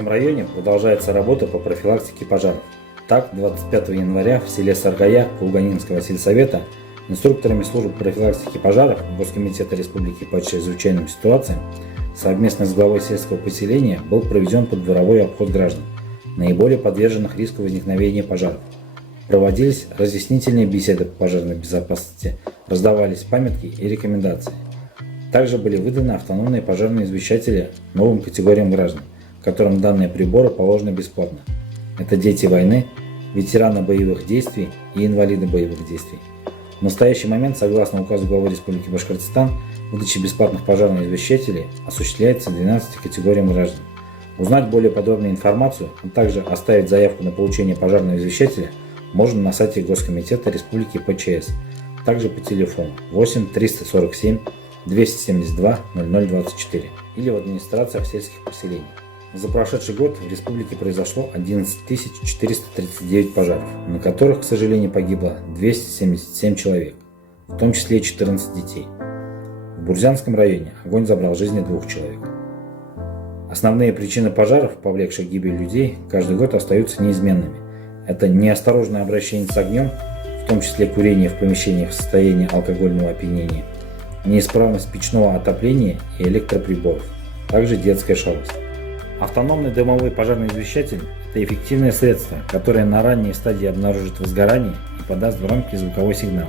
В районе продолжается работа по профилактике пожаров. Так, 25 января в селе Саргая Кулганинского сельсовета инструкторами службы профилактики пожаров Госкомитета Республики по чрезвычайным ситуациям совместно с главой сельского поселения был проведен подворовой обход граждан, наиболее подверженных риску возникновения пожаров. Проводились разъяснительные беседы по пожарной безопасности, раздавались памятки и рекомендации. Также были выданы автономные пожарные извещатели новым категориям граждан, которым данные приборы положены бесплатно. Это дети войны, ветераны боевых действий и инвалиды боевых действий. В настоящий момент, согласно указу главы Республики Башкортостан, выдача бесплатных пожарных извещателей осуществляется 12 категориям граждан. Узнать более подробную информацию, а также оставить заявку на получение пожарного извещателя можно на сайте Госкомитета Республики ПЧС, также по телефону 8 347 272 0024 или в администрациях сельских поселений. За прошедший год в республике произошло 11 439 пожаров, на которых, к сожалению, погибло 277 человек, в том числе 14 детей. В Бурзянском районе огонь забрал жизни 2 человек. Основные причины пожаров, повлекших гибель людей, каждый год остаются неизменными. Это неосторожное обращение с огнем, в том числе курение в помещениях в состоянии алкогольного опьянения, неисправность печного отопления и электроприборов, также детская шалость. Автономный дымовой пожарный извещатель – это эффективное средство, которое на ранней стадии обнаружит возгорание и подаст громкий звуковой сигнал.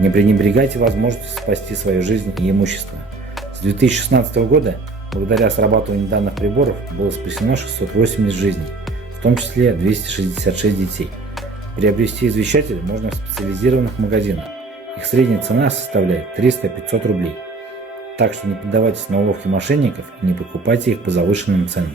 Не пренебрегайте возможностью спасти свою жизнь и имущество. С 2016 года, благодаря срабатыванию данных приборов, было спасено 680 жизней, в том числе 266 детей. Приобрести извещатель можно в специализированных магазинах. Их средняя цена составляет 300-500 рублей. Так что не поддавайтесь на уловки мошенников и не покупайте их по завышенным ценам.